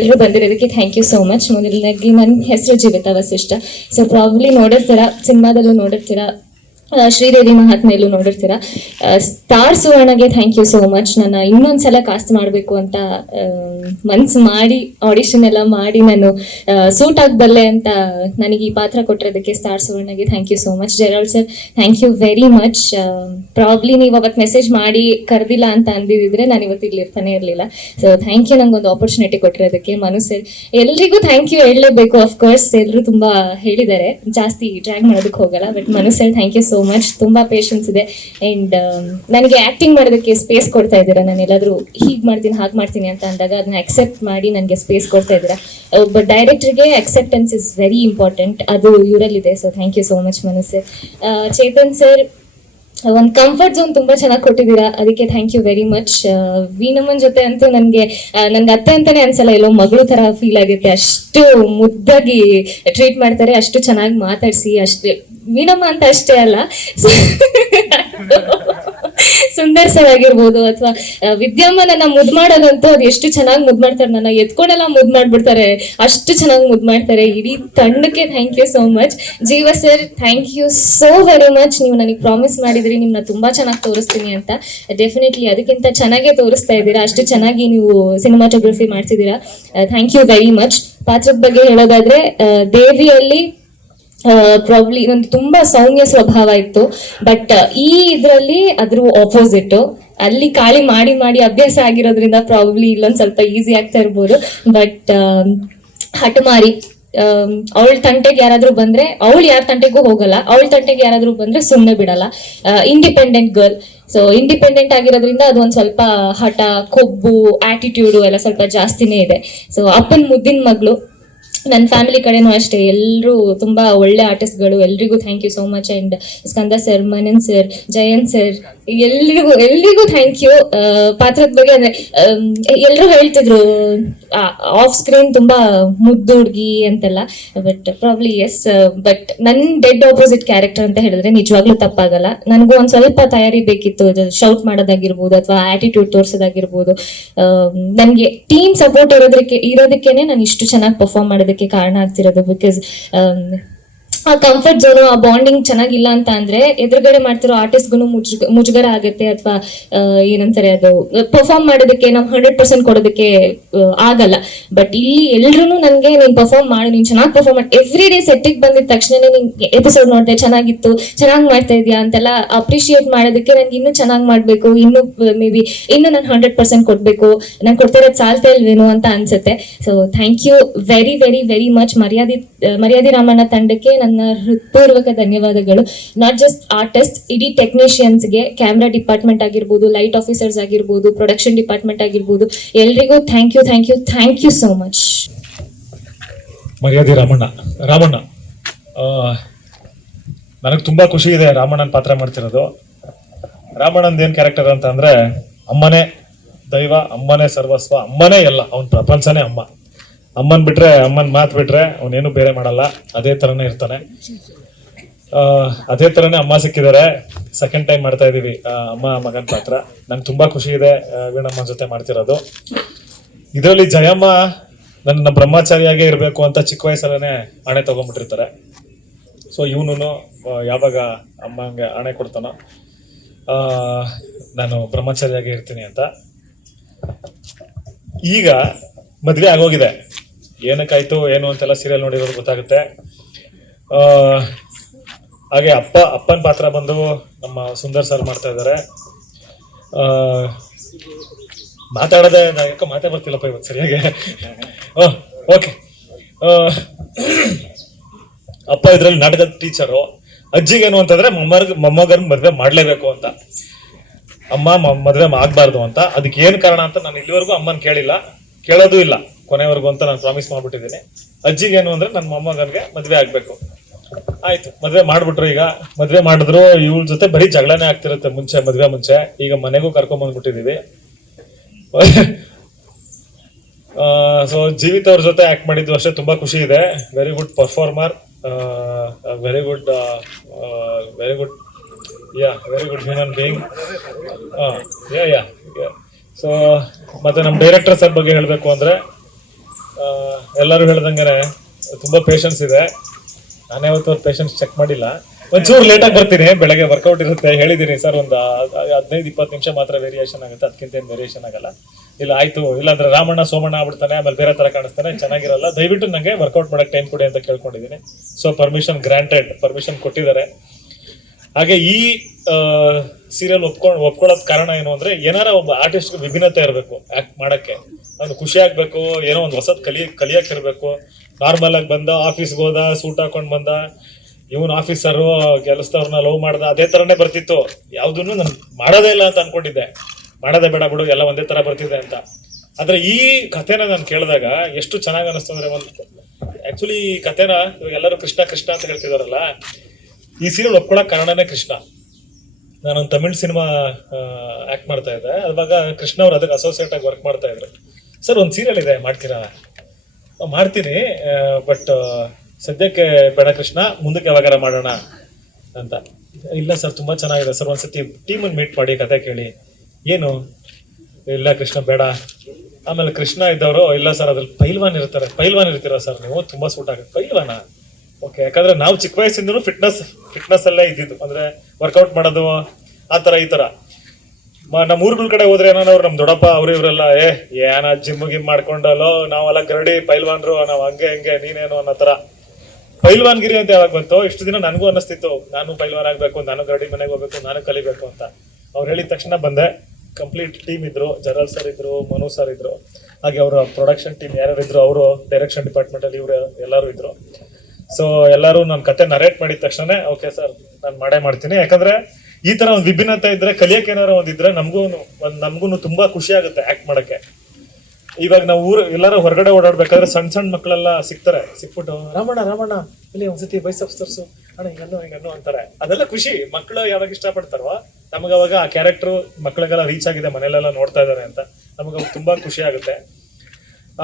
ಎಲ್ಲರೂ ಬಂದಿರೋದಕ್ಕೆ thank you so much. ಮೊದಲನೇದಾಗಿ ನನ್ನ ಹೆಸರು ಜೀವಿತಾ ವಸಿಷ್ಠ. ಸೊ ಪ್ರಾಬ್ಲಿ ನೋಡಿರ್ತೀರ, ಸಿನಿಮಾದಲ್ಲೂ ನೋಡಿರ್ತೀರ, ಶ್ರೀದೇವಿ ಮಹಾತ್ಮೆಯಲ್ಲೂ ನೋಡಿರ್ತೀರ. ಸ್ಟಾರ್ ಸುವರ್ಣಗೆ ಥ್ಯಾಂಕ್ ಯು ಸೋ ಮಚ್. ನನ್ನ ಇನ್ನೊಂದ್ಸಲ ಕಾಸ್ಟ್ ಮಾಡಬೇಕು ಅಂತ ಮನ್ಸು ಮಾಡಿ ಆಡಿಷನ್ ಎಲ್ಲ ಮಾಡಿ ನಾನು ಸೂಟ್ ಆಗಬಲ್ಲೆ ಅಂತ ನನಗೆ ಈ ಪಾತ್ರ ಕೊಟ್ಟಿರೋದಕ್ಕೆ ಸ್ಟಾರ್ ಸುವರ್ಣಗೆ thank you so much. Gerald sir thank you very much. Probably ನೀವು ಅವತ್ತು ಮೆಸೇಜ್ ಮಾಡಿ ಕರೆದಿಲ್ಲ ಅಂತ ಅಂದಿದ್ರೆ ನಾನು ಇವತ್ತು ಇಲ್ಲಿ ಇರ್ತಾನೆ ಇರಲಿಲ್ಲ. ಸೊ ಥ್ಯಾಂಕ್ ಯು ನಂಗೊಂದು ಆಪರ್ಚುನಿಟಿ ಕೊಟ್ಟಿರೋದಕ್ಕೆ. ಮನು ಸರ್ ಎಲ್ರಿಗೂ ಥ್ಯಾಂಕ್ ಯು ಹೇಳಲೇಬೇಕು. ಅಫ್ಕೋರ್ಸ್ ಎಲ್ಲರೂ ತುಂಬ ಹೇಳಿದ್ದಾರೆ, ಜಾಸ್ತಿ ಡ್ರ್ಯಾಗ್ ಮಾಡೋದಕ್ಕೆ ಹೋಗಲ್ಲ. But Manu sir thank you so much. ತುಂಬ ಪೇಷನ್ಸ್ ಇದೆ ಆ್ಯಂಡ್ ನನಗೆ ಆ್ಯಕ್ಟಿಂಗ್ ಮಾಡೋದಕ್ಕೆ ಸ್ಪೇಸ್ ಕೊಡ್ತಾ ಇದ್ದೀರಾ. ನಾನು ಎಲ್ಲಾದರೂ ಹೀಗೆ ಮಾಡ್ತೀನಿ ಹಾಗೆ ಮಾಡ್ತೀನಿ ಅಂತ ಅಂದಾಗ ಅದನ್ನ ಅಕ್ಸೆಪ್ಟ್ ಮಾಡಿ ನನಗೆ ಸ್ಪೇಸ್ ಕೊಡ್ತಾ ಇದ್ದೀರಾ. ಒಬ್ಬ ಡೈರೆಕ್ಟರ್ಗೆ ಅಕ್ಸೆಪ್ಟೆನ್ಸ್ ಇಸ್ ವೆರಿ ಇಂಪಾರ್ಟೆಂಟ್, ಅದು ಇವರಲ್ಲಿದೆ. So thank you so much Manu sir. Chetan sir ಒಂದು ಕಂಫರ್ಟ್ ಝೋನ್ ತುಂಬ ಚೆನ್ನಾಗಿ ಕೊಟ್ಟಿದ್ದೀರಾ, ಅದಕ್ಕೆ ಥ್ಯಾಂಕ್ ಯು ವೆರಿ ಮಚ್. ವೀಣಮ್ಮನ ಜೊತೆ ಅಂತೂ ನನಗೆ ಅತ್ತೆ ಅಂತಾನೆ ಅನ್ಸಲ್ಲ, ಎಲ್ಲೋ ಮಗಳು ಥರ ಫೀಲ್ ಆಗುತ್ತೆ. ಅಷ್ಟು ಮುದ್ದಾಗಿ ಟ್ರೀಟ್ ಮಾಡ್ತಾರೆ, ಅಷ್ಟು ಚೆನ್ನಾಗಿ ಮಾತಾಡಿಸಿ, ಅಷ್ಟೇ ವೀಣಮ್ಮ ಅಂತ ಅಷ್ಟೇ ಅಲ್ಲ, ಸುಂದರ್ ಸರ್ ಆಗಿರ್ಬೋದು ಅಥವಾ ವಿದ್ಯಮ್ಮನನ್ನ ಮುದ್ದು ಮಾಡೋದಂತೂ ಅದು ಎಷ್ಟು ಚೆನ್ನಾಗಿ ಮುದ್ದು ಮಾಡ್ತಾರೆ. ನನ್ನ ಎತ್ಕೊಂಡೆಲ್ಲ ಮುದ್ದು ಮಾಡ್ಬಿಡ್ತಾರೆ, ಅಷ್ಟು ಚೆನ್ನಾಗಿ ಮುದ್ದು ಮಾಡ್ತಾರೆ. ಇಡೀ ತಂಡಕ್ಕೆ thank you so much. Jeeva sir thank you so very much. ನೀವು ನನಗೆ ಪ್ರಾಮಿಸ್ ಮಾಡಿದ್ರಿ ನಿಮ್ಮನ್ನ ತುಂಬಾ ಚೆನ್ನಾಗಿ ತೋರಿಸ್ತೀನಿ ಅಂತ. ಡೆಫಿನೆಟ್ಲಿ ಅದಕ್ಕಿಂತ ಚೆನ್ನಾಗೇ ತೋರಿಸ್ತಾ ಇದ್ದೀರಾ, ಅಷ್ಟು ಚೆನ್ನಾಗಿ ನೀವು ಸಿನಿಮಾಟೋಗ್ರಫಿ ಮಾಡ್ತಿದ್ದೀರಾ. Thank you very much. ಪಾತ್ರದ ಬಗ್ಗೆ ಹೇಳೋದಾದ್ರೆ, ದೇವಿಯಲ್ಲಿ ಪ್ರಾಬ್ಲಿ ಒಂದು ತುಂಬಾ ಸೌಮ್ಯ ಸ್ವಭಾವ ಇತ್ತು, ಬಟ್ ಈ ಇದರಲ್ಲಿ ಅದ್ರ ಆಪೋಸಿಟ್. ಅಲ್ಲಿ ಕಾಳಿ ಮಾಡಿ ಮಾಡಿ ಅಭ್ಯಾಸ ಆಗಿರೋದ್ರಿಂದ ಪ್ರಾಬ್ಲಿ ಇಲ್ಲೊಂದು ಸ್ವಲ್ಪ ಈಸಿ ಆಗ್ತಾ ಇರ್ಬೋದು. ಬಟ್ ಹಠಮಾರಿ, ಅವಳ ತಂಟೆಗೆ ಯಾರಾದ್ರೂ ಬಂದ್ರೆ ಅವಳು ಯಾರ ತಂಟೆಗೂ ಹೋಗಲ್ಲ, ಅವಳ ತಂಟೆಗೆ ಯಾರಾದ್ರೂ ಬಂದ್ರೆ ಸುಮ್ಮನೆ ಬಿಡಲ್ಲ. Independent girl. ಸೊ ಇಂಡಿಪೆಂಡೆಂಟ್ ಆಗಿರೋದ್ರಿಂದ ಅದು ಒಂದು ಸ್ವಲ್ಪ ಹಠ, ಕೊಬ್ಬು, ಆಟಿಟ್ಯೂಡು ಎಲ್ಲ ಸ್ವಲ್ಪ ಜಾಸ್ತಿನೇ ಇದೆ. ಸೊ ಅಪ್ಪನ ಮುದ್ದಿನ ಮಗಳು. ನನ್ನ ಫ್ಯಾಮಿಲಿ ಕಡೆನೂ ಅಷ್ಟೇ, ಎಲ್ಲರೂ ತುಂಬ ಒಳ್ಳೆ ಆರ್ಟಿಸ್ಟ್ಗಳು. ಎಲ್ರಿಗೂ thank you so much. And Skanda sir, Manan sir, Jayant sir, ಎಲ್ರಿಗೂ ಥ್ಯಾಂಕ್ ಯು. ಪಾತ್ರದ ಬಗ್ಗೆ ಅಂದರೆ ಎಲ್ಲರೂ ಹೇಳ್ತಿದ್ರು ಆಫ್ ಸ್ಕ್ರೀನ್ ತುಂಬ ಮುದ್ದು ಹುಡುಗಿ ಅಂತೆಲ್ಲ, ಬಟ್ ಪ್ರಾಬ್ಲಿ ಎಸ್. ಬಟ್ ನನ್ನ ಡೆಡ್ ಆಪೋಸಿಟ್ ಕ್ಯಾರೆಕ್ಟರ್ ಅಂತ ಹೇಳಿದ್ರೆ ನಿಜವಾಗ್ಲೂ ತಪ್ಪಾಗಲ್ಲ. ನನಗೂ ಒಂದು ಸ್ವಲ್ಪ ತಯಾರಿ ಬೇಕಿತ್ತು, ಶೌಟ್ ಮಾಡೋದಾಗಿರ್ಬೋದು ಅಥವಾ ಆಟಿಟ್ಯೂಡ್ ತೋರಿಸೋದಾಗಿರ್ಬೋದು. ನನಗೆ ಟೀಮ್ ಸಪೋರ್ಟ್ ಇರೋದಕ್ಕೇನೆ ನಾನು ಇಷ್ಟು ಚೆನ್ನಾಗಿ ಪರ್ಫಾರ್ಮ್ ಮಾಡೋದಕ್ಕೆ ಕಾರಣ ಆಗ್ತಿರೋದು. ಬಿಕಾಸ್ ಆ ಕಂಫರ್ಟ್ ಝೋನು, ಆ ಬಾಂಡಿಂಗ್ ಚೆನ್ನಾಗಿಲ್ಲ ಅಂತ ಅಂದ್ರೆ ಎದುರುಗಡೆ ಮಾಡ್ತಿರೋ ಆರ್ಟಿಸ್ಟ್ಗೂ ಮುಜುಗರ ಆಗುತ್ತೆ, ಅಥವಾ ಏನಂತಾರೆ ಅದು ಪರ್ಫಾರ್ಮ್ ಮಾಡೋದಕ್ಕೆ ನಾವು 100% ಕೊಡೋದಕ್ಕೆ ಆಗಲ್ಲ. ಬಟ್ ಇಲ್ಲಿ ಎಲ್ರು ನನಗೆ ನೀನ್ ಪರ್ಫಾರ್ಮ್ ಮಾಡಿ, ನೀನ್ ಚೆನ್ನಾಗಿ ಪರ್ಫಾರ್ಮ್ ಮಾಡಿ, ಎವ್ರಿ ಡೇ ಸೆಟ್ಟಿಗೆ ಬಂದಿದ ತಕ್ಷಣ ನೀನ್ ಎಪಿಸೋಡ್ ನೋಡಿದೆ, ಚೆನ್ನಾಗಿತ್ತು, ಚೆನ್ನಾಗಿ ಮಾಡ್ತಾ ಇದೆಯಾ ಅಂತೆಲ್ಲ ಅಪ್ರಿಶಿಯೇಟ್ ಮಾಡೋದಕ್ಕೆ ನನಗೆ ಇನ್ನೂ ಚೆನ್ನಾಗಿ ಮಾಡ್ಬೇಕು, ಇನ್ನು ಮೇ ಬಿ ಇನ್ನು ನಾನು 100% ಕೊಡ್ಬೇಕು, ನಾನು ಕೊಡ್ತಾ ಇರೋದು ಸಾಲ್ತಾ ಇಲ್ವೇನೋ ಅಂತ ಅನ್ಸುತ್ತೆ. So thank you very very very much. Maryade Ramanna ತಂಡಕ್ಕೆ ನನ್ನ ಹೃತ್ಪೂರ್ವಕ ಧನ್ಯವಾದಗಳು. ನಾಟ್ ಜಸ್ಟ್ ಆರ್ಟಿಸ್ಟ್, ಇಡೀ ಟೆಕ್ನಿಷಿಯನ್ಸ್ಗೆ, ಕ್ಯಾಮ್ರಾ ಡಿಪಾರ್ಟ್ಮೆಂಟ್ ಆಗಿರ್ಬೋದು, ಲೈಟ್ ಆಫೀಸರ್ಸ್ ಆಗಿರ್ಬೋದು, ಪ್ರೊಡಕ್ಷನ್ ಡಿಪಾರ್ಟ್ಮೆಂಟ್ ಆಗಿರ್ಬೋದು, ಎಲ್ರಿಗೂ thank you thank you thank you so much. Maryade Ramanna ನನಗೆ ತುಂಬಾ ಖುಷಿ ಇದೆ ರಾಮಣ್ಣನ ಪಾತ್ರ ಮಾಡ್ತಿರೋದು. ರಾಮಣ್ಣಂದು ಏನ್ ಕ್ಯಾರೆಕ್ಟರ್ ಅಂತ ಅಂದ್ರೆ, ಅಮ್ಮನೇ ದೈವ, ಅಮ್ಮನೇ ಸರ್ವಸ್ವ, ಅಮ್ಮನೇ ಎಲ್ಲ, ಅವನ ಪ್ರಪಂಚನೇ ಅಮ್ಮ. ಅಮ್ಮನ್ ಬಿಟ್ರೆ, ಅಮ್ಮನ್ ಮಾತು ಬಿಟ್ರೆ ಅವನೇನು ಬೇರೆ ಮಾಡಲ್ಲ, ಅದೇ ತರನೇ ಇರ್ತಾನೆ. ಅದೇ ತರನೇ ಅಮ್ಮ ಸಿಕ್ಕಿದ್ದಾರೆ, ಸೆಕೆಂಡ್ ಟೈಮ್ ಮಾಡ್ತಾ ಇದೀವಿ ಅಮ್ಮ ಮಗನ್ ಪಾತ್ರ. ನಂಗೆ ತುಂಬಾ ಖುಷಿ ಇದೆ ವೀಣಮ್ಮ ಜೊತೆ ಮಾಡ್ತಿರೋದು. ಇದರಲ್ಲಿ ಜಯಮ್ಮ ನನ್ನ ಬ್ರಹ್ಮಚಾರಿಯಾಗೇ ಇರಬೇಕು ಅಂತ ಚಿಕ್ಕ ವಯಸ್ಸಲ್ಲೇ ಆಣೆ ತಗೊಂಡ್ಬಿಟ್ಟಿರ್ತಾರೆ. ಸೊ ಇವನು ಯಾವಾಗ ಅಮ್ಮಂಗೆ ಆಣೆ ಕೊಡ್ತಾನೋ ನಾನು ಬ್ರಹ್ಮಚಾರಿಯಾಗೇ ಇರ್ತೀನಿ ಅಂತ. ಈಗ ಮದ್ವೆ ಆಗೋಗಿದೆ, ಏನಕ್ಕಾಯ್ತು ಏನು ಅಂತೆಲ್ಲ ಸೀರಿಯಲ್ ನೋಡಿರೋದು ಗೊತ್ತಾಗುತ್ತೆ. ಹಾಗೆ ಅಪ್ಪನ ಪಾತ್ರ ಬಂದು ನಮ್ಮ ಸುಂದರ್ ಸರ್ ಮಾಡ್ತಾ ಇದ್ದಾರೆ. ಮಾತಾಡೋದೇ ಯಾಕೆ ಮಾತೇ ಬರ್ತಿಲ್ಲಪ್ಪ ಇವತ್ತು ಸರಿಯಾಗಿ. ಓಕೆ, ಅಪ್ಪ ಇದ್ರಲ್ಲಿ ನಾಟಕದ ಟೀಚರು. ಅಜ್ಜಿಗೇನು ಅಂತಂದ್ರೆ ಮೊಮ್ಮಗನ್ ಮದ್ವೆ ಮಾಡ್ಲೇಬೇಕು ಅಂತ, ಅಮ್ಮ ಮದ್ವೆ ಆಗ್ಬಾರ್ದು ಅಂತ. ಅದಕ್ಕೆ ಏನ್ ಕಾರಣ ಅಂತ ನಾನು ಇಲ್ಲಿವರೆಗೂ ಅಮ್ಮನ್ ಕೇಳಿಲ್ಲ, ಕೇಳೋದು ಇಲ್ಲ ಕೊನೆವರೆಗೂ ಅಂತ ನಾನು ಪ್ರಾಮಿಸ್ ಮಾಡ್ಬಿಟ್ಟಿದ್ದೀನಿ. ಅಜ್ಜಿಗೇನು ಅಂದ್ರೆ ನನ್ನ ಮೊಮ್ಮಗನ್ಗೆ ಮದ್ವೆ ಆಗ್ಬೇಕು. ಆಯ್ತು, ಮದ್ವೆ ಮಾಡ್ಬಿಟ್ರು. ಈಗ ಮದ್ವೆ ಮಾಡಿದ್ರು, ಇವಳ ಜೊತೆ ಬರೀ ಜಗಳನೇ ಆಗ್ತಿರುತ್ತೆ ಮದ್ವೆ ಮುಂಚೆ. ಈಗ ಮನೆಗೂ ಕರ್ಕೊಂಡ್ ಬಂದ್ಬಿಟ್ಟಿದೀವಿ. ಸೊ ಜೀವಿತ್ ಅವ್ರ ಜೊತೆ ಆಕ್ಟ್ ಮಾಡಿದ್ದು ಅಷ್ಟೇ ತುಂಬಾ ಖುಷಿ ಇದೆ. Very good performer, very good human being. So ಮತ್ತೆ ನಮ್ಮ ಡೈರೆಕ್ಟರ್ ಸರ್ ಬಗ್ಗೆ ಹೇಳ್ಬೇಕು ಅಂದ್ರೆ, ಎಲ್ಲರೂ ಹೇಳ್ದಂಗೆ ತುಂಬಾ ಪೇಷನ್ಸ್ ಇದೆ. ನಾನೇ ಅವತ್ತು ಪೇಷನ್ಸ್ ಚೆಕ್ ಮಾಡಿಲ್ಲ. ಒಂಚೂರು ಲೇಟಾಗಿ ಬರ್ತೀನಿ, ಬೆಳಗ್ಗೆ ವರ್ಕೌಟ್ ಇರುತ್ತೆ ಹೇಳಿದ್ದೀನಿ ಸರ್, ಒಂದು 15-20 ನಿಮಿಷ ಮಾತ್ರ ವೇರಿಯೇಷನ್ ಆಗುತ್ತೆ, ಅದಕ್ಕಿಂತ ಏನು ವೇರಿಯೇಷನ್ ಆಗಲ್ಲ. ಇಲ್ಲ ಆಯ್ತು, ಇಲ್ಲಾಂದ್ರೆ ರಾಮಣ್ಣ ಸೋಮಣ್ಣ ಆಗ್ಬಿಡ್ತಾನೆ, ಆಮೇಲೆ ಬೇರೆ ತರ ಕಾಣಿಸ್ತಾನೆ, ಚೆನ್ನಾಗಿರಲ್ಲ, ದಯವಿಟ್ಟು ನನಗೆ ವರ್ಕೌಟ್ ಮಾಡಕ್ಕೆ ಟೈಮ್ ಕೊಡಿ ಅಂತ ಕೇಳ್ಕೊಂಡಿದ್ದೀನಿ. ಸೊ ಪರ್ಮಿಷನ್ ಗ್ರಾಂಟೆಡ್, ಪರ್ಮಿಷನ್ ಕೊಟ್ಟಿದ್ದಾರೆ. ಹಾಗೆ ಈ ಸೀರಿಯಲ್ ಒಪ್ಕೊಳ್ಳೋದ್ ಕಾರಣ ಏನು ಅಂದ್ರೆ, ಏನಾರ ಒಬ್ಬ ಆರ್ಟಿಸ್ಟ್ ವಿಭಿನ್ನತೆ ಇರಬೇಕು ಆಕ್ಟ್ ಮಾಡಕ್ಕೆ, ಅವ್ನು ಖುಷಿ ಆಗ್ಬೇಕು, ಏನೋ ಒಂದು ಹೊಸದ್ ಕಲಿಯಕ್ ಇರ್ಬೇಕು. ನಾರ್ಮಲ್ ಆಗಿ ಬಂದ, ಆಫೀಸ್ಗೆ ಹೋದ, ಸೂಟ್ ಹಾಕೊಂಡ್ ಬಂದ, ಇವನ್ ಆಫೀಸರು ಕೆಲಸದವ್ರನ್ನ ಲವ್ ಮಾಡ್ದ, ಅದೇ ತರನೇ ಬರ್ತಿತ್ತು. ಯಾವ್ದನ್ನು ನಾನು ಮಾಡೋದೇ ಇಲ್ಲ ಅಂತ ಅನ್ಕೊಂಡಿದ್ದೆ, ಮಾಡೋದೇ ಬೇಡ ಬಿಡು, ಎಲ್ಲ ಒಂದೇ ತರ ಬರ್ತಿದೆ ಅಂತ. ಆದ್ರೆ ಈ ಕಥೆನ ನಾನು ಕೇಳಿದಾಗ ಎಷ್ಟು ಚೆನ್ನಾಗಿ ಅನಿಸ್ತು ಅಂದ್ರೆ, ಒಂದು ಆಕ್ಚುಲಿ ಈ ಕಥೆನ ಇವಾಗ ಎಲ್ಲರೂ ಕೃಷ್ಣ ಕೃಷ್ಣ ಅಂತ ಹೇಳ್ತಿದಾರಲ್ಲ, ಈ ಸೀರಿಯಲ್ ಒಪ್ಕೊಳಕ್ ಕಾರಣನೇ ಕೃಷ್ಣ. ನಾನೊಂದು ತಮಿಳ್ ಸಿನಿಮಾ ಆಕ್ಟ್ ಮಾಡ್ತಾ ಇದ್ದೆ, ಅವಾಗ ಕೃಷ್ಣ ಅವ್ರು ಅದಕ್ಕೆ ಅಸೋಸಿಯೇಟ್ ಆಗಿ ವರ್ಕ್ ಮಾಡ್ತಾ ಇದ್ರು. ಸರ್ ಒಂದು ಸೀರಿಯಲ್ ಇದೆ, ಮಾಡ್ತೀರಾ? ಮಾಡ್ತೀನಿ, ಬಟ್ ಸದ್ಯಕ್ಕೆ ಬೇಡ ಕೃಷ್ಣ, ಮುಂದಕ್ಕೆ ಯಾವಾಗಾರ ಮಾಡೋಣ ಅಂತ. ಇಲ್ಲ ಸರ್ ತುಂಬಾ ಚೆನ್ನಾಗಿದೆ ಸರ್, ಒಂದ್ಸತಿ ಟೀಮನ್ನು ಮೀಟ್ ಮಾಡಿ ಕತೆ ಕೇಳಿ. ಏನು? ಇಲ್ಲ ಕೃಷ್ಣ ಬೇಡ. ಆಮೇಲೆ ಕೃಷ್ಣ ಇದ್ದವರು, ಇಲ್ಲ ಸರ್ ಅದ್ರಲ್ಲಿ ಪೈಲ್ವಾನ್ ಇರ್ತಾರೆ, ಪೈಲ್ವಾನ್ ಇರ್ತೀರಾ ಸರ್ ನೀವು, ತುಂಬಾ ಸೂಟ್ ಆಗುತ್ತೆ. ಪೈಲ್ವಾನ? ಓಕೆ, ಯಾಕಂದ್ರೆ ನಾವು ಚಿಕ್ಕ ವಯಸ್ಸಿಂದನೂ ಫಿಟ್ನೆಸ್ ಅಲ್ಲೇ ಇದ್ದಿದ್ದು, ಅಂದ್ರೆ ವರ್ಕೌಟ್ ಮಾಡೋದು ಆ ತರ ಈ ತರ. ನಮ್ಮ ಊರುಗಳ ಕಡೆ ಹೋದ್ರೆ ಏನಾದ್ರು ನಮ್ ದೊಡ್ಡಪ್ಪ ಅವ್ರು ಇವರೆಲ್ಲ ಏನ ಜಿಮ್ ಗಿಮ್ ಮಾಡ್ಕೊಂಡಲ್ಲೋ, ನಾವೆಲ್ಲ ಗರಡಿ ಪೈಲ್ವಾನ್ರು, ನಾವ್ ಹಂಗೆ ಹಂಗೆ, ನೀನೇನು ಅನ್ನೋ ತರ. ಪೈಲ್ವಾನ್ಗಿರಿ ಅಂತ ಯಾವಾಗ ಬಂತು, ಇಷ್ಟು ದಿನ ನನಗೂ ಅನ್ನಿಸ್ತಿತ್ತು ನಾನು ಪೈಲ್ವಾನ್ ಆಗ್ಬೇಕು, ನಾನು ಗರಡಿ ಮನೆಗೆ ಹೋಗ್ಬೇಕು, ನಾನು ಕಲಿಬೇಕು ಅಂತ. ಅವ್ರು ಹೇಳಿದ ತಕ್ಷಣ ಬಂದೆ. ಕಂಪ್ಲೀಟ್ ಟೀಮ್ ಇದ್ರು, ಜರಲ್ ಸರ್ ಇದ್ರು, ಮನು ಸರ್ ಇದ್ರು, ಹಾಗೆ ಅವರ ಪ್ರೊಡಕ್ಷನ್ ಟೀಮ್ ಯಾರ್ಯಾರು ಇದ್ರು, ಅವರು ಡೈರೆಕ್ಷನ್ ಡಿಪಾರ್ಟ್ಮೆಂಟ್ ಅಲ್ಲಿ ಇವರು ಎಲ್ಲರೂ ಇದ್ರು. ಸೊ ಎಲ್ಲರೂ ನನ್ನ ಕತೆ ನರೇಟ್ ಮಾಡಿದ ತಕ್ಷಣ ಓಕೆ ಸರ್ ನಾನು ಮಾಡೇ ಮಾಡ್ತೀನಿ. ಯಾಕಂದ್ರೆ ಈ ತರ ಒಂದು ವಿಭಿನ್ನತೆ ಇದ್ರೆ, ಕಲಿಯಕ್ಕೆ ಏನಾರ ಒಂದಿದ್ರೆ ನಮ್ಗೂ ತುಂಬಾ ಖುಷಿ ಆಗುತ್ತೆ ಆಕ್ಟ್ ಮಾಡಕ್ಕೆ. ಇವಾಗ ನಾವು ಎಲ್ಲರೂ ಹೊರಗಡೆ ಓಡಾಡ್ಬೇಕಾದ್ರೆ ಸಣ್ಣ ಸಣ್ಣ ಮಕ್ಕಳೆಲ್ಲ ಸಿಕ್ಬಿಟ್ಟು ರಾಮಣ್ಣ ಇಲ್ಲಿ ಒಂದ್ಸತಿ ಬೈಸಪ್ಸ್ ತರ್ಸು ಅಣ್ಣ, ಹಿಂಗನ್ನು ಅಂತಾರೆ. ಅದೆಲ್ಲ ಖುಷಿ. ಮಕ್ಕಳು ಯಾವಾಗ ಇಷ್ಟಪಡ್ತಾರೋ ನಮಗವಾಗ ಆ ಕ್ಯಾರೆಕ್ಟರ್ ಮಕ್ಕಳಿಗೆಲ್ಲ ರೀಚ್ ಆಗಿದೆ, ಮನೇಲೆಲ್ಲ ನೋಡ್ತಾ ಇದಾರೆ ಅಂತ ನಮಗ ತುಂಬಾ ಖುಷಿ ಆಗುತ್ತೆ.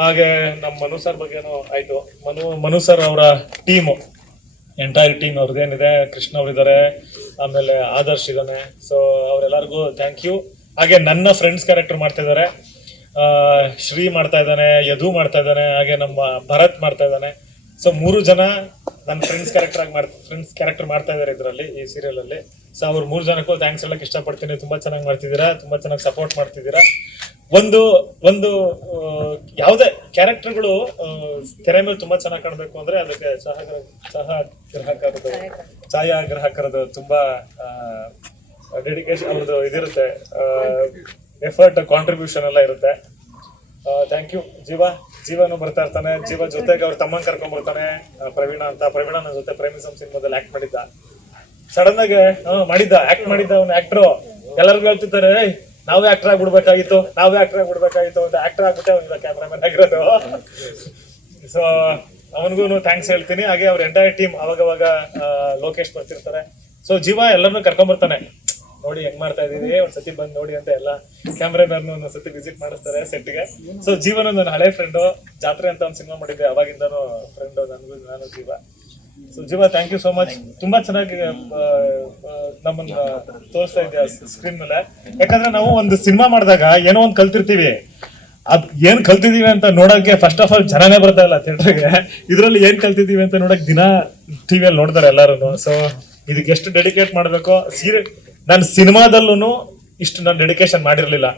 ಹಾಗೆ ನಮ್ಮ ಮನು ಸರ್ ಬಗ್ಗೆನೂ ಆಯ್ತು. ಮನು ಸರ್ ಅವರ ಟೀಮು, ಎಂಟೈರ್ ಟೀಮ್ ಅವ್ರದ್ದೇನಿದೆ, ಕೃಷ್ಣ ಅವ್ರಿದ್ದಾರೆ, ಆಮೇಲೆ ಆದರ್ಶ್ ಇದ್ದಾನೆ. ಸೊ ಅವರೆಲ್ಲರಿಗೂ ಥ್ಯಾಂಕ್ ಯು. ಹಾಗೆ ನನ್ನ ಫ್ರೆಂಡ್ಸ್ ಕ್ಯಾರೆಕ್ಟರ್ ಮಾಡ್ತಾ ಇದ್ದಾರೆ, ಶ್ರೀ ಮಾಡ್ತಾ ಇದ್ದಾನೆ, ಯದು ಮಾಡ್ತಾ ಇದ್ದಾನೆ, ಹಾಗೆ ನಮ್ಮ ಭರತ್ ಮಾಡ್ತಾ ಇದ್ದಾನೆ. ಸೊ 3 ಜನ ನನ್ನ ಫ್ರೆಂಡ್ಸ್ ಕ್ಯಾರೆಕ್ಟರ್ ಮಾಡ್ತಾ ಇದ್ದಾರೆ ಇದರಲ್ಲಿ, ಈ ಸೀರಿಯಲ್ ಅಲ್ಲಿ. ಸೊ ಅವ್ರು 3 ಜನಕ್ಕೂ ಥ್ಯಾಂಕ್ಸ್ ಹೇಳಕ್ ಇಷ್ಟಪಡ್ತೀನಿ. ತುಂಬಾ ಚೆನ್ನಾಗಿ ಮಾಡ್ತಿದ್ದೀರಾ, ತುಂಬಾ ಚೆನ್ನಾಗಿ ಸಪೋರ್ಟ್ ಮಾಡ್ತಿದ್ದೀರಾ. ಒಂದು ಯಾವುದೇ ಕ್ಯಾರೆಕ್ಟರ್ಗಳು ತೆರೆ ಮೇಲೆ ತುಂಬಾ ಚೆನ್ನಾಗಿ ಕಾಣಬೇಕು ಅಂದ್ರೆ ಅದಕ್ಕೆ ಛಾಯಾಗ್ರಾಹಕರದು ತುಂಬಾ ಡೆಡಿಕೇಶನ್, ಅವ್ರದ್ದು ಇದಿರುತ್ತೆ, ಎಫರ್ಟ್, ಕಾಂಟ್ರಿಬ್ಯೂಷನ್ ಎಲ್ಲ ಇರುತ್ತೆ. Thank you. ಜೀವನು ಬರ್ತಾ ಇರ್ತಾನೆ, ಜೀವ ಜೊತೆಗೆ ಅವ್ರ ತಮ್ಮನ್ ಕರ್ಕೊಂಡ್ ಬರ್ತಾನೆ, ಪ್ರವೀಣ ನನ್ನ ಜೊತೆ ಪ್ರೇಮಿಸಂ ಸಿನಿಮಾದಲ್ಲಿ ಆಕ್ಟ್ ಮಾಡಿದ್ದ. ಸಡನ್ ಆಗಿ ಆಕ್ಟ್ ಮಾಡಿದ್ದ ಅವ್ನು ಆಕ್ಟರ್. ಎಲ್ಲರಿಗೂ ಹೇಳ್ತಿದ್ದಾರೆ ನಾವೇ ಆಕ್ಟರ್ ಆಗ್ಬಿಡ್ಬೇಕಾಗಿತ್ತು ಅಂತ. ಆಕ್ಟರ್ ಆಗ್ಬಿಟ್ಟೆ ಅವ್ನಿಗೆ ಕ್ಯಾಮ್ರಾಮನ್ ಆಗಿರೋದು. ಸೊ ಅವನಿಗೂ ಥ್ಯಾಂಕ್ಸ್ ಹೇಳ್ತೀನಿ. ಹಾಗೆ ಅವ್ರ ಎಂಟೈರ್ ಟೀಮ್ ಅವಾಗವಾಗ ಲೋಕೇಶ್ ಬರ್ತಿರ್ತಾರೆ. ಸೊ ಜೀವ ಎಲ್ಲರನ್ನೂ ಕರ್ಕೊಂಡ್ ಬರ್ತಾನೆ, ನೋಡಿ ಹೆಂಗ್ ಮಾಡ್ತಾ ಇದೀವಿ, ಒಂದ್ಸತಿ ಬಂದ್ ನೋಡಿ ಅಂತ. ಎಲ್ಲ ಕ್ಯಾಮ್ರಾಮನ್ ಒಂದ್ಸತಿ ವಿಸಿಟ್ ಮಾಡಿಸ್ತಾರೆ ಸೆಟ್ಗೆ. ಸೊ ಜೀವನ ನನ್ನ ಹಳೆ ಫ್ರೆಂಡು, ಜಾತ್ರೆ ಅಂತ ಒಂದು ಸಿನಿಮಾ ಮಾಡಿದ್ದೆ, ಅವಾಗಿಂದನೂ ಫ್ರೆಂಡು ನಾನು ಜೀವ. ಸೊ ಜೀವ ಥ್ಯಾಂಕ್ ಯು ಸೋ ಮಚ್. ತುಂಬಾ ಚೆನ್ನಾಗಿ ನಮ್ಮನ್ನ ತೋರಿಸ್ತಾ ಇದೆಯಾ ಸ್ಕ್ರೀನ್ ಮೇಲೆ. ಯಾಕಂದ್ರೆ ನಾವು ಒಂದು ಸಿನಿಮಾ ಮಾಡಿದಾಗ ಏನೋ ಒಂದು ಕಲ್ತಿರ್ತೀವಿ, ಅದ್ ಏನ್ ಕಲ್ತಿದೀವಿ ಅಂತ ನೋಡಕ್ಕೆ ಫಸ್ಟ್ ಆಫ್ ಆಲ್ ಜನನೇ ಬರ್ತಾ ಇಲ್ಲ ಥಿಯೇಟರ್ಗೆ. ಇದ್ರಲ್ಲಿ ಏನ್ ಕಲ್ತಿದೀವಿ ಅಂತ ನೋಡಕ್ ದಿನ ಟಿವಿಯಲ್ಲಿ ನೋಡ್ತಾರೆ ಎಲ್ಲರೂ. ಸೊ ಇದಕ್ಕೆ ಎಷ್ಟು ಡೆಡಿಕೇಟ್ ಮಾಡ್ಬೇಕು. ನಾನು ಸಿನಿಮಾದಲ್ಲೂ ಇಷ್ಟು ನಾನು ಡೆಡಿಕೇಶನ್ ಮಾಡಿರ್ಲಿಲ್ಲ.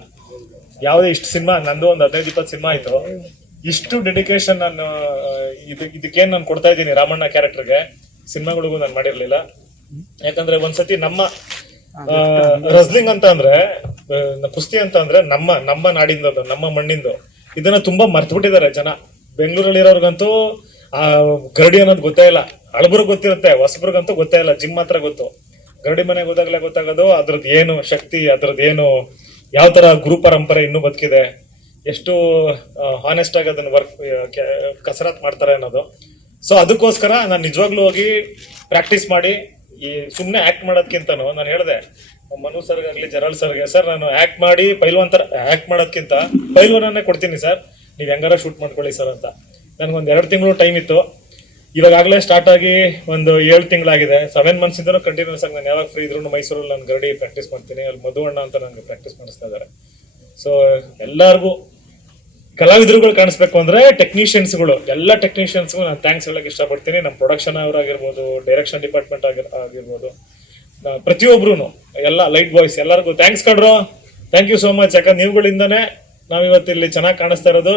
ಯಾವುದೇ ಇಷ್ಟು ಸಿನಿಮಾ, ನಂದು ಒಂದು 15-20 ಸಿನಿಮಾ ಆಯ್ತು, ಇಷ್ಟು ಡೆಡಿಕೇಶನ್ ನಾನು ಇದಕ್ಕೇನು ನಾನು ಕೊಡ್ತಾ ಇದ್ದೀನಿ ರಾಮಣ್ಣ ಕ್ಯಾರೆಕ್ಟರ್ಗೆ, ಸಿನಿಮಾಗಳಿಗೂ ನಾನು ಮಾಡಿರ್ಲಿಲ್ಲ. ಯಾಕಂದ್ರೆ ಒಂದ್ಸತಿ ನಮ್ಮ ರಸ್ಲಿಂಗ್ ಅಂತ ಅಂದ್ರೆ, ಕುಸ್ತಿ ಅಂತ ಅಂದ್ರೆ ನಮ್ಮ ನಾಡಿಂದದು, ನಮ್ಮ ಮಣ್ಣಿಂದು. ಇದನ್ನ ತುಂಬಾ ಮರ್ತು ಬಿಟ್ಟಿದ್ದಾರೆ ಜನ. ಬೆಂಗಳೂರಲ್ಲಿ ಇರೋರ್ಗಂತೂ ಗರಡಿ ಅನ್ನೋದು ಗೊತ್ತೇ ಇಲ್ಲ. ಹಳಬರ್ಗ್ ಗೊತ್ತಿರುತ್ತೆ, ಹೊಸಬ್ರಿಗಂತೂ ಗೊತ್ತೇ ಇಲ್ಲ. ಜಿಮ್ ಮಾತ್ರ ಗೊತ್ತು. ಗರಡಿ ಮನೆಗೆ ಹೋದಾಗಲೇ ಗೊತ್ತಾಗೋದು ಅದ್ರದ್ದು ಏನು ಶಕ್ತಿ, ಅದ್ರದ್ದು ಏನು, ಯಾವ ತರ ಗುರು ಪರಂಪರೆ ಇನ್ನೂ ಬದುಕಿದೆ, ಎಷ್ಟು ಹಾನೆಸ್ಟ್ ಆಗಿ ಅದನ್ನ ಕಸರತ್ ಮಾಡ್ತಾರೆ ಅನ್ನೋದು. ಸೊ ಅದಕ್ಕೋಸ್ಕರ ನಾನು ನಿಜವಾಗ್ಲೂ ಹೋಗಿ ಪ್ರಾಕ್ಟೀಸ್ ಮಾಡಿ, ಈ ಸುಮ್ಮನೆ ಆಕ್ಟ್ ಮಾಡೋದ್ಕಿಂತನೂ ನಾನು ಹೇಳಿದೆ ಮನು ಸರ್ಗಾಗ್ಲಿ, ಜರಲ್ ಸರ್ಗೆ, ಸರ್ ನಾನು ಆಕ್ಟ್ ಮಾಡಿ ಪೈಲ್ವಾನ್ ತರ ಆಕ್ಟ್ ಮಾಡೋದ್ಕಿಂತ ಪೈಲ್ವಾನನ್ನೇ ಕೊಡ್ತೀನಿ ಸರ್, ನೀವು ಹೆಂಗಾರ ಶೂಟ್ ಮಾಡ್ಕೊಳ್ಳಿ ಸರ್ ಅಂತ. ನನ್ಗೊಂದು 2 ತಿಂಗಳು ಟೈಮ್ ಇತ್ತು. ಇವಾಗಲೇ ಸ್ಟಾರ್ಟ್ ಆಗಿ ಒಂದು 7 ತಿಂಗಳಾಗಿದೆ. 7 ಮಂತ್ಸ್ ಇಂದನೂ ಕಂಟಿನ್ಯೂಸ್ ಆಗಿ ನಾನು ಯಾವಾಗ ಫ್ರೀ ಇದ್ರು ಮೈಸೂರಲ್ಲಿ ನಾನು ಗರಡಿ ಪ್ರಾಕ್ಟೀಸ್ ಮಾಡ್ತೀನಿ. ಅಲ್ಲಿ ಮಧು ಅಣ್ಣ ಅಂತ ನನಗೆ ಪ್ರಾಕ್ಟೀಸ್ ಮಾಡಿಸ್ತಾ ಇದ್ದಾರೆ. ಸೊ ಎಲ್ಲರಿಗೂ ಕಲಾವಿದರುಗಳು ಕಾಣಿಸ್ಬೇಕು ಅಂದ್ರೆ ಟೆಕ್ನಿಷಿಯನ್ಸ್ಗಳು ಎಲ್ಲ ಟೆಕ್ನಿಷಿಯನ್ಸ್ಗೂ ನಾನು ಥ್ಯಾಂಕ್ಸ್ ಹೇಳಕ್ ಇಷ್ಟಪಡ್ತೀನಿ. ನಮ್ಮ ಪ್ರೊಡಕ್ಷನ್ ಅವರಾಗಿರ್ಬೋದು, ಡೈರೆಕ್ಷನ್ ಡಿಪಾರ್ಟ್ಮೆಂಟ್ ಆಗಿರ್ಬೋದು, ಪ್ರತಿಯೊಬ್ರು ಎಲ್ಲ ಲೈಟ್ ಬಾಯ್ಸ್ ಎಲ್ಲರಿಗೂ ಥ್ಯಾಂಕ್ಸ್ ಕಡ್ರು. Thank you so much. ಯಾಕಂದ್ರೆ ನೀವುಗಳಿಂದಾನೇ ನಾವಿವತ್ತು ಇಲ್ಲಿ ಚೆನ್ನಾಗಿ ಕಾಣಿಸ್ತಾ ಇರೋದು.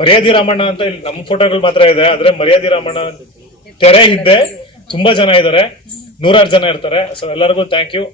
ಮರ್ಯಾದಿ ರಾಮಣ್ಣ ಅಂತ ಇಲ್ಲಿ ನಮ್ಮ ಫೋಟೋಗಳು ಮಾತ್ರ ಇದೆ, ಆದ್ರೆ ಮರ್ಯಾದಿ ರಾಮಣ್ಣ ತೆರೆ ಹಿಂದೆ ತುಂಬಾ ಜನ ಇದ್ದಾರೆ, 100 ಜನ ಇರ್ತಾರೆ. ಸೊ ಎಲ್ಲರಿಗೂ ಥ್ಯಾಂಕ್ ಯು.